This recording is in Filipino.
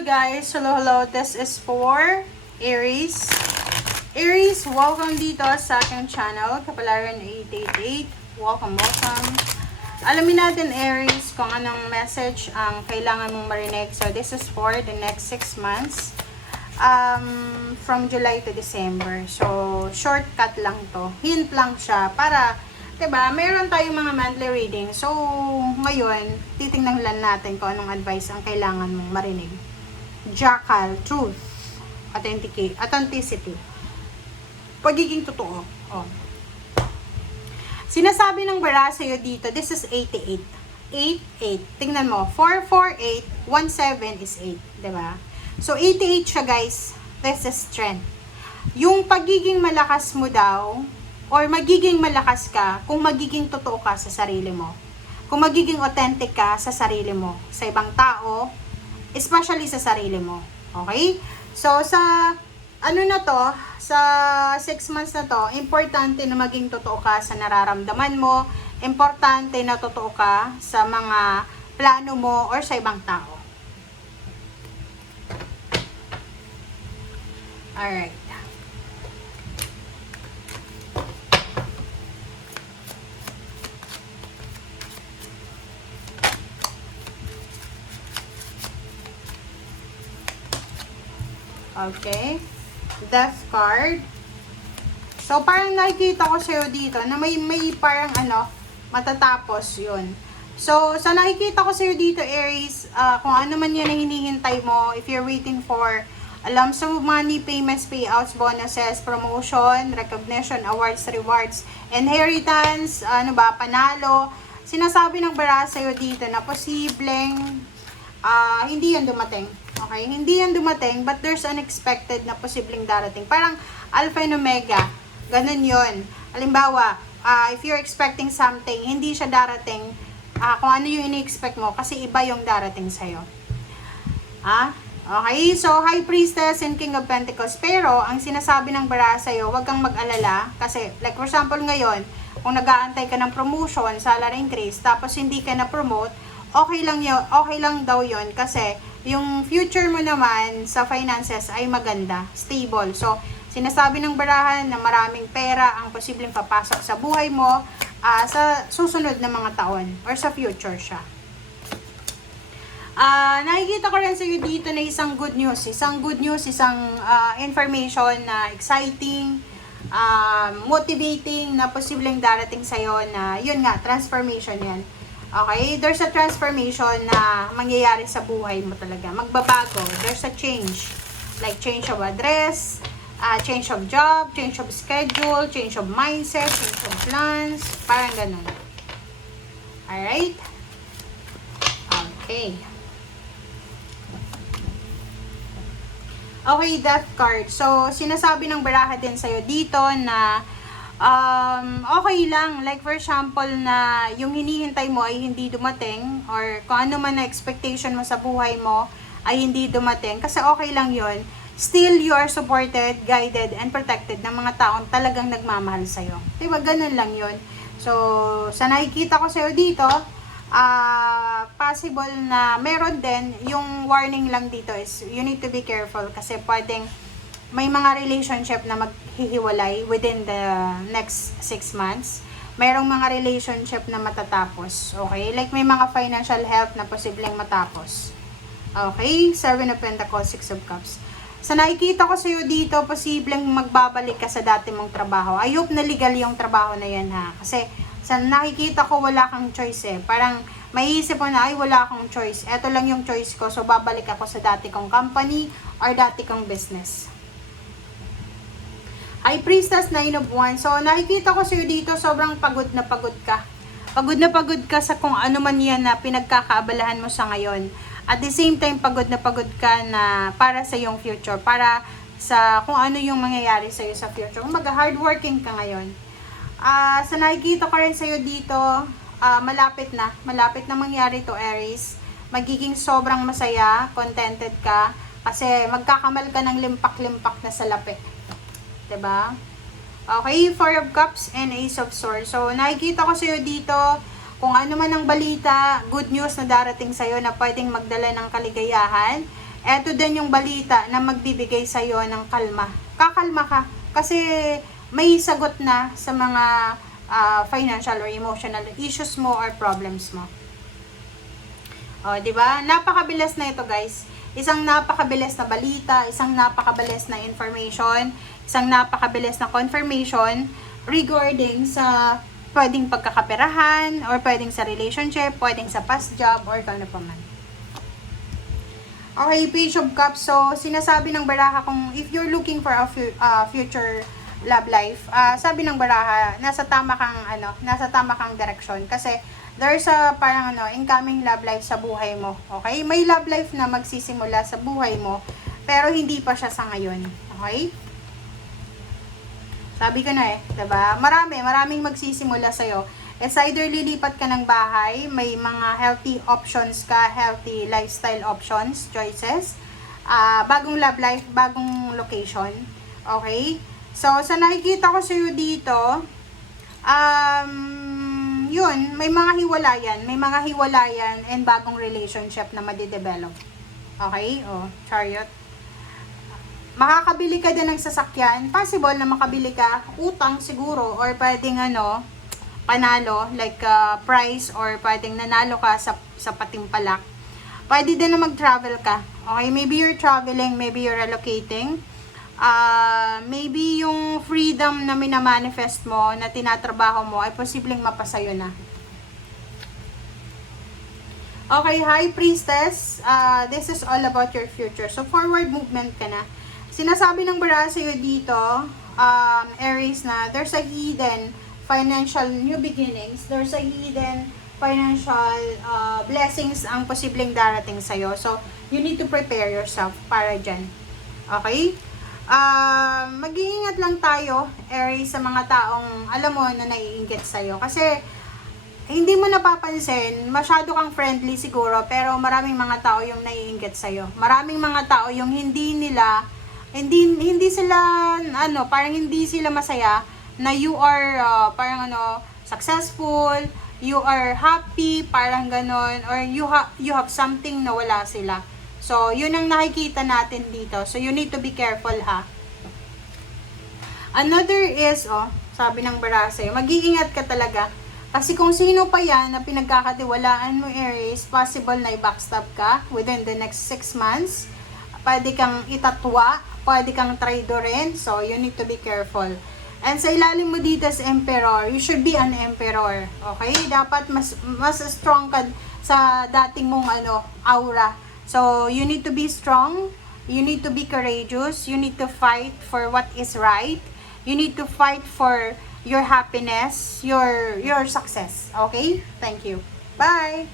Hello guys, hello. This is for Aries. Aries, welcome dito sa aking channel, Kapalaran 888. Welcome. Alamin natin Aries kung anong message ang kailangan mong marinig. So this is for the next 6 months. From July to December. So shortcut lang to. Hint lang siya para, diba, mayroon tayong mga monthly reading. So, ngayon, titingnan lang natin kung anong advice ang kailangan mong marinig. Jackal, truth, authenticity, pagiging totoo. Oh. Sinasabi ng bara sa'yo dito, this is 88. 88. Tingnan mo, 448, 17 is 8. Diba? So, 88 siya guys. This is strength. Yung pagiging malakas mo daw, or magiging malakas ka kung magiging totoo ka sa sarili mo. Kung magiging authentic ka sa sarili mo, sa ibang tao, especially sa sarili mo. Okay? So, sa ano na to, sa 6 months na to, importante na maging totoo ka sa nararamdaman mo, importante na totoo ka sa mga plano mo or sa ibang tao. Alright. Okay. Death card. So, parang nakikita ko sa'yo dito na may parang matatapos yun. So, sa nakikita ko sa'yo dito, Aries, kung ano man yan ang hinihintay mo, if you're waiting for a lump sum of money, payments, payouts, bonuses, promotion, recognition, awards, rewards, inheritance, panalo, sinasabi ng bara sa'yo dito na posibleng hindi yan dumating. Okay? Hindi yan dumating, but there's unexpected na posibleng darating. Parang alpha and omega. Ganun yun. Halimbawa, if you're expecting something, hindi siya darating kung ano yung ini-expect mo kasi iba yung darating sa'yo. Okay? So, High Priestess and King of Pentacles. Pero, ang sinasabi ng bara sa'yo, huwag kang mag-alala. Kasi, like for example ngayon, kung nag-aantay ka ng promotion, salary increase, tapos hindi ka na-promote, okay lang daw yun kasi yung future mo naman sa finances ay maganda, stable. So, sinasabi ng barahan na maraming pera ang posibleng papasok sa buhay mo sa susunod na mga taon or sa future siya. Nakikita ko rin sa iyo dito na isang good news, isang information na exciting, motivating na posibleng darating sa iyo na yun nga, transformation yan. Okay, there's a transformation na mangyayari sa buhay mo talaga. Magbabago. There's a change. Like change of address, change of job, change of schedule, change of mindset, change of plans. Parang ganun. Alright? Okay. Okay, death card. So, sinasabi ng baraha din sa'yo dito na okay lang, like for example na yung hinihintay mo ay hindi dumating or kung ano man na expectation mo sa buhay mo ay hindi dumating kasi okay lang yon. Still you are supported, guided, and protected ng mga taong talagang nagmamahal sa'yo. Diba? Ganun lang yon. So, sa nakikita ko sa'yo dito, possible na meron din, yung warning lang dito is you need to be careful kasi pwedeng may mga relationship na maghihiwalay within the next 6 months. Mayroong mga relationship na matatapos. Okay? Like may mga financial help na posibleng matapos. Okay? 7 of Pentacles, 6 of Cups. Sa nakikita ko sa'yo dito, posibleng magbabalik ka sa dati mong trabaho. I hope na legal yung trabaho na yan ha. Kasi sa nakikita ko wala kang choice eh. Parang maiisip mo na ay wala akong choice. Ito lang yung choice ko. So babalik ako sa dati kong company or dati kong business. High Priestess, 9 of Wands. So, nakikita ko sa'yo dito, sobrang pagod na pagod ka. Pagod na pagod ka sa kung ano man yan na pinagkakaabalahan mo sa ngayon. At the same time, pagod na pagod ka na para sa iyong future. Para sa kung ano yung mangyayari sa'yo sa future. Kumbaga, hardworking ka ngayon. Sa nakikita ko rin sa'yo dito, malapit na mangyari to Aries. Magiging sobrang masaya, contented ka. Kasi magkakamal ka ng limpak-limpak na salapi. Diba? Okay, 4 of Cups and Ace of Swords. So, nakikita ko sa'yo dito, kung ano man ang balita, good news na darating sa'yo na pwedeng magdala ng kaligayahan, eto din yung balita na magbibigay sa'yo ng kalma. Kakalma ka kasi may sagot na sa mga financial or emotional issues mo or problems mo. O, di ba? Napakabilis na ito, guys. Isang napakabilis na balita, isang napakabilis na information, isang napakabilis na confirmation regarding sa pwedeng pagkakaperahan or pwedeng sa relationship, pwedeng sa past job or kung ano pa man. Okay, Page of Cups. So, sinasabi ng baraha kung if you're looking for a future love life, sabi ng baraha, nasa tama kang direction kasi there's a parang incoming love life sa buhay mo. Okay? May love life na magsisimula sa buhay mo, pero hindi pa siya sa ngayon. Okay? Sabi ko na diba? Maraming magsisimula sa'yo. It's either lilipat ka ng bahay, may mga healthy options ka, healthy lifestyle options, choices, bagong love life, bagong location. Okay? So, sa nakikita ko sa'yo dito, yun, may mga hiwalayan and bagong relationship na madidevelop. Okay? Chariot. Makakabili ka din ng sasakyan. Possible na makabili ka, utang siguro, or pwedeng panalo, like prize, or pwedeng nanalo ka sa patimpalak. Pwede din na mag-travel ka. Okay? Maybe you're traveling, maybe you're relocating. Maybe yung freedom na minamanifest mo, na tinatrabaho mo, ay posibleng mapasayo na. Okay, High Priestess, this is all about your future. So, forward movement ka na. Sinasabi ng baraha sa'yo dito, Aries, na there's a hidden financial new beginnings. There's a hidden financial blessings ang posibleng darating sa'yo. So, you need to prepare yourself para dyan. Okay? Mag-iingat lang tayo, Aries, sa mga taong alam mo na naiinggit sa'yo. Kasi, hindi mo napapansin, masyado kang friendly siguro, pero maraming mga tao yung naiinggit sa'yo. Maraming mga tao yung hindi sila, parang hindi sila masaya na you are, successful, you are happy, parang ganon, or you have something na wala sila. So, yun ang nakikita natin dito. So, you need to be careful, ha. Another is, sabi ng baraha sa'yo, mag-iingat ka talaga. Kasi kung sino pa yan na pinagkakatiwalaan mo, Aries, possible na i-backstab ka within the next 6 months. Pwede kang itatwa, pwede kang traidorin. So, you need to be careful. And sa ilalim mo dito sa Emperor, you should be an Emperor. Okay? Dapat mas strong ka sa dating mong aura. So, you need to be strong, you need to be courageous, you need to fight for what is right, you need to fight for your happiness, your success. Okay? Thank you. Bye!